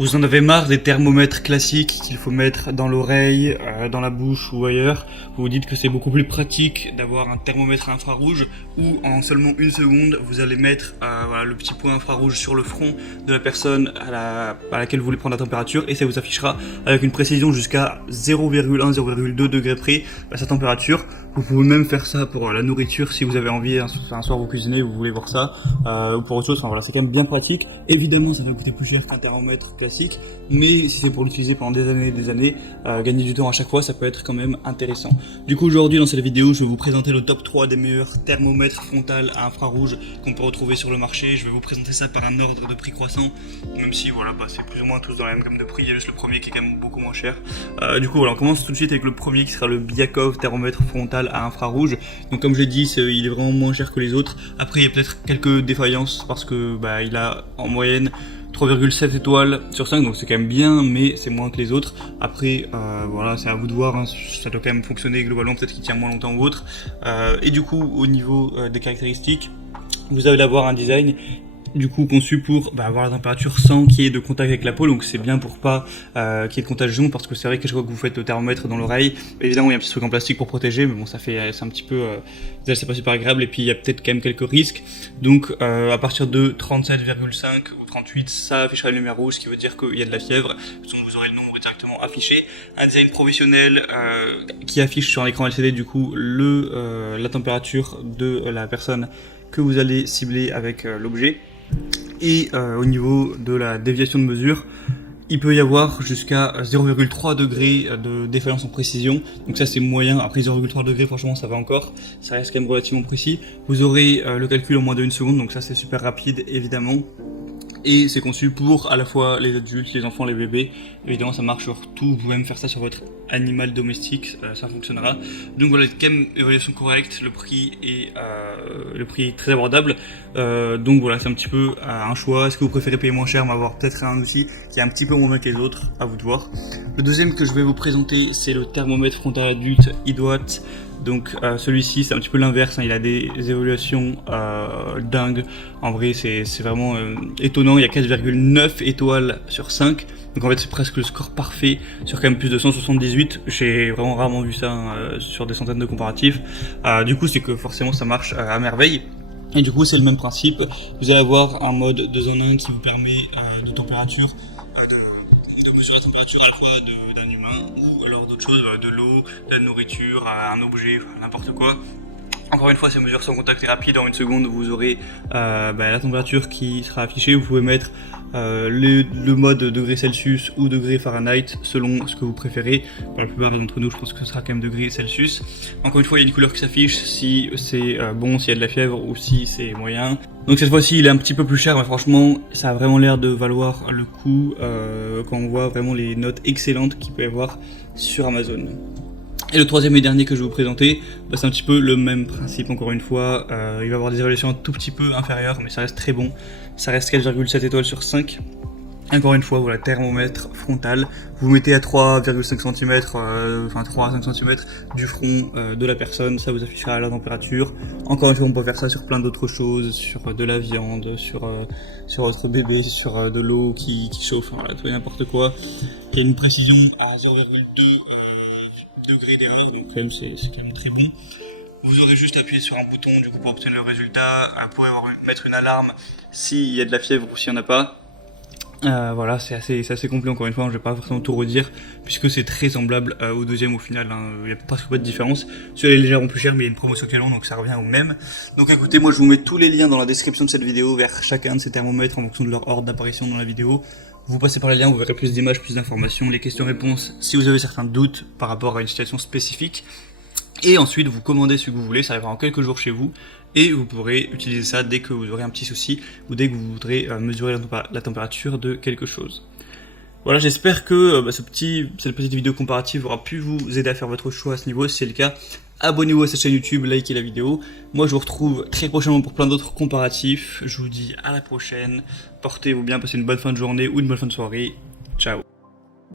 Vous en avez marre des thermomètres classiques qu'il faut mettre dans l'oreille, dans la bouche ou ailleurs. Vous vous dites que c'est beaucoup plus pratique d'avoir un thermomètre infrarouge où en seulement une seconde vous allez mettre voilà, le petit point infrarouge sur le front de la personne à laquelle vous voulez prendre la température et ça vous affichera avec une précision jusqu'à 0,1-0,2 degrés près sa température. Vous pouvez même faire ça pour la nourriture si vous avez envie, un soir vous cuisinez, vous voulez voir ça, ou pour autre chose, enfin voilà, c'est quand même bien pratique. Évidemment ça va coûter plus cher qu'un thermomètre classique, mais si c'est pour l'utiliser pendant des années, gagner du temps à chaque fois, ça peut être quand même intéressant. Du coup aujourd'hui dans cette vidéo, je vais vous présenter le top 3 des meilleurs thermomètres frontal à infrarouge qu'on peut retrouver sur le marché. Je vais vous présenter ça par un ordre de prix croissant, même si voilà, c'est plus ou moins tous dans la même gamme de prix, il y a juste le premier qui est quand même beaucoup moins cher. Du coup voilà, on commence tout de suite avec le premier qui sera le Biakov thermomètre frontal à infrarouge. Donc comme je l'ai dit, il est vraiment moins cher que les autres. Après il y a peut-être quelques défaillances parce que il a en moyenne 3,7 étoiles sur 5, donc c'est quand même bien, mais c'est moins que les autres. Après, voilà, c'est à vous de voir, hein. Ça doit quand même fonctionner globalement, peut-être qu'il tient moins longtemps ou autre. Et du coup, au niveau des caractéristiques, vous allez avoir un design du coup conçu pour avoir la température sans qu'il y ait de contact avec la peau, donc c'est bien pour pas qu'il y ait de contagion, parce que c'est vrai que chaque fois que vous faites le thermomètre dans l'oreille, évidemment il y a un petit truc en plastique pour protéger, mais bon c'est un petit peu c'est pas super agréable, et puis il y a peut-être quand même quelques risques. Donc à partir de 37,5 ou 38, ça affichera une lumière rouge, ce qui veut dire qu'il y a de la fièvre, donc vous aurez le nombre directement affiché. Un design professionnel qui affiche sur un écran LCD du coup la température de la personne que vous allez cibler avec l'objet. Et au niveau de la déviation de mesure, il peut y avoir jusqu'à 0,3 degrés de défaillance en précision, donc ça c'est moyen. Après 0,3 degrés, franchement ça va encore, ça reste quand même relativement précis. Vous aurez le calcul en moins de 1 seconde, donc ça c'est super rapide évidemment. Et c'est conçu pour à la fois les adultes, les enfants, les bébés. Évidemment ça marche sur tout, vous pouvez même faire ça sur votre animal domestique, ça fonctionnera. Donc voilà, quand même évaluation correcte, le prix est très abordable. Donc voilà, c'est un petit peu un choix. Est-ce que vous préférez payer moins cher mais avoir peut-être un outil qui est un petit peu moins bien que les autres, à vous de voir. Le deuxième que je vais vous présenter, c'est le thermomètre frontal adulte iDoat. Donc celui-ci c'est un petit peu l'inverse, hein. Il a des évaluations dingues. En vrai c'est vraiment étonnant, il y a 4,9 étoiles sur 5. Donc en fait c'est presque le score parfait sur quand même plus de 178. J'ai vraiment rarement vu ça sur des centaines de comparatifs. Du coup c'est que forcément ça marche à merveille. Et du coup c'est le même principe, vous allez avoir un mode 2 en 1 qui vous permet de température, de mesurer la température à la fois d'un humain ou alors d'autres choses, de l'eau, de la nourriture, un objet, n'importe quoi. Encore une fois, ces mesures sans contact et rapides, en 1 seconde vous aurez la température qui sera affichée. Vous pouvez mettre le mode degrés Celsius ou degrés Fahrenheit selon ce que vous préférez. Pour la plupart d'entre nous, je pense que ce sera quand même degrés Celsius. Encore une fois, il y a une couleur qui s'affiche si c'est bon, s'il y a de la fièvre ou si c'est moyen. Donc cette fois-ci, il est un petit peu plus cher, mais franchement, ça a vraiment l'air de valoir le coup quand on voit vraiment les notes excellentes qu'il peut y avoir sur Amazon. Et le troisième et dernier que je vais vous présenter, c'est un petit peu le même principe encore une fois. Il va avoir des évaluations un tout petit peu inférieures, mais ça reste très bon. Ça reste 4,7 étoiles sur 5. Encore une fois, voilà, thermomètre frontal. Vous mettez à 3,5 cm, 3 à 5 cm du front de la personne, ça vous affichera la température. Encore une fois, on peut faire ça sur plein d'autres choses, sur de la viande, sur votre bébé, sur de l'eau qui chauffe, voilà, tout et n'importe quoi. Il y a une précision à 0,2 degrés d'erreur, donc quand même c'est quand même très bon. Vous aurez juste appuyé sur un bouton du coup pour obtenir le résultat. Vous pouvez mettre une alarme s'il y a de la fièvre ou s'il n'y en a pas. Voilà, c'est assez complet encore une fois, je vais pas forcément tout redire puisque c'est très semblable au deuxième au final, hein. Il n'y a presque pas de différence. Celui-là est légèrement plus cher mais il y a une promotion qui est longue donc ça revient au même. Donc écoutez, moi je vous mets tous les liens dans la description de cette vidéo vers chacun de ces thermomètres en fonction de leur ordre d'apparition dans la vidéo. Vous passez par les liens, vous verrez plus d'images, plus d'informations, les questions-réponses si vous avez certains doutes par rapport à une situation spécifique. Et ensuite vous commandez ce que vous voulez, ça arrivera en quelques jours chez vous. Et vous pourrez utiliser ça dès que vous aurez un petit souci ou dès que vous voudrez mesurer la température de quelque chose. Voilà, j'espère que cette petite vidéo comparative aura pu vous aider à faire votre choix à ce niveau. Si c'est le cas, abonnez-vous à cette chaîne YouTube, likez la vidéo. Moi je vous retrouve très prochainement pour plein d'autres comparatifs. Je vous dis à la prochaine, portez-vous bien, passez une bonne fin de journée ou une bonne fin de soirée. Ciao.